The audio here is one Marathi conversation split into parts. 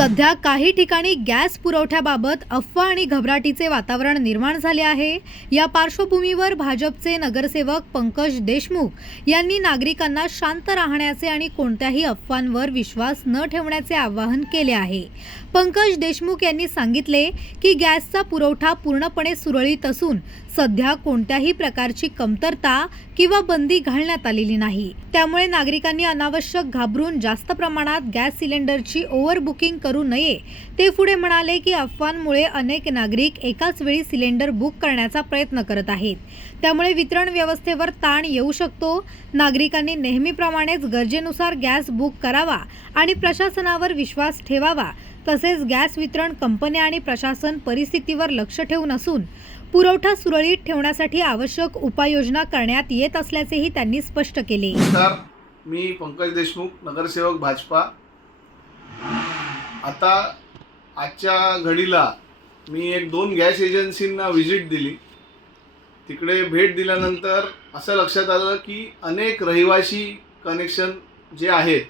सध्या काही ठिकाणी गॅस पुरवठ्याबाबत अफवा आणि घबराटीचे वातावरण निर्माण झाले आहे। या पार्श्वभूमीवर भाजपचे नगरसेवक पंकज देशमुख यांनी नागरिकांना शांत राहण्याचे आणि कोणत्याही अफवांवर विश्वास न ठेवण्याचे आवाहन केले आहे। पंकज देशमुख यांनी सांगितले की गॅसचा पुरवठा पूर्णपणे सुरळीत असून सध्या कोणत्याही प्रकारची कमतरता किंवा बंदी घालण्यात आलेली नाही। त्यामुळे नागरिकांनी अनावश्यक घाबरून जास्त प्रमाणात गॅस सिलेंडरची ओव्हर बुकिंग करू नये। ते पुढे म्हणाले की अफवांमुळे अनेक नागरिक एकाच वेळी सिलेंडर बुक करण्याचा प्रयत्न करत आहेत, त्यामुळे वितरण व्यवस्थेवर ताण येऊ शकतो। नागरिकांनी नेहमीप्रमाणेच गरजेनुसार गॅस बुक करावा आणि प्रशासनावर विश्वास ठेवावा। तसेच गॅस वितरण कंपन्या आणि प्रशासन परिस्थितीवर लक्ष ठेवून असून पुरवठा सुरळीत ठेवण्यासाठी आवश्यक उपाययोजना करण्यात येत असल्याचेही त्यांनी स्पष्ट केले। नमस्कार, मी पंकज देशमुख, नगरसेवक भाजपा। आता आजच्या घडीला मी 1-2 गॅस एजन्सींना व्हिजिट दिली। तिकडे भेट दिल्यानंतर असं लक्षात आलं की अनेक रहिवासी कनेक्शन जे आहेत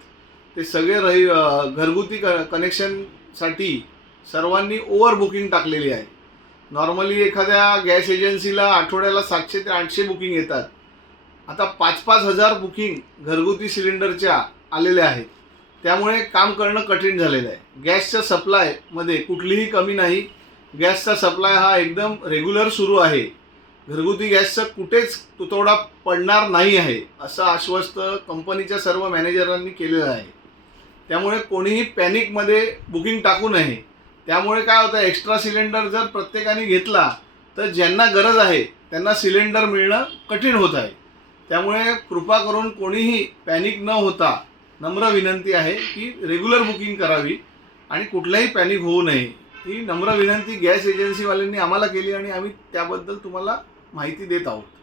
ते सगळे घरगुती कनेक्शनसाठी सर्वांनी ओव्हर बुकिंग टाकलेली आहे। नॉर्मली एखाद्या गॅस एजन्सीला आठवड्याला 700 ते 800 बुकिंग येतात। आता 5-5 हजार बुकिंग घरगुती सिलेंडरच्या आलेल्या आहेत। त्यामुळे काम करणं कठीण झालेलं आहे। गॅसच्या सप्लायमध्ये कुठलीही कमी नाही। गॅसचा सप्लाय हा एकदम रेग्युलर सुरू आहे। घरगुती गॅसचा कुठेच तुटवडा पडणार नाही आहे असं आश्वस्त कंपनीच्या सर्व मॅनेजरांनी केलेलं आहे। त्यामुळे कोणीही पॅनिकमध्ये बुकिंग टाकू नये। त्यामुळे काय होतं, एक्स्ट्रा सिलेंडर जर प्रत्येकाने घेतला तर ज्यांना गरज आहे त्यांना सिलेंडर मिळणं कठीण होत आहे। त्यामुळे कृपा करून कोणीही पॅनिक न होता नम्र विनंती आहे की रेग्युलर बुकिंग करावी आणि कुठलाही पॅनिक होऊ नये। ही नम्र विनंती गॅस एजन्सीवाल्यांनी आम्हाला केली आणि आम्ही त्याबद्दल तुम्हाला माहिती देत आहोत।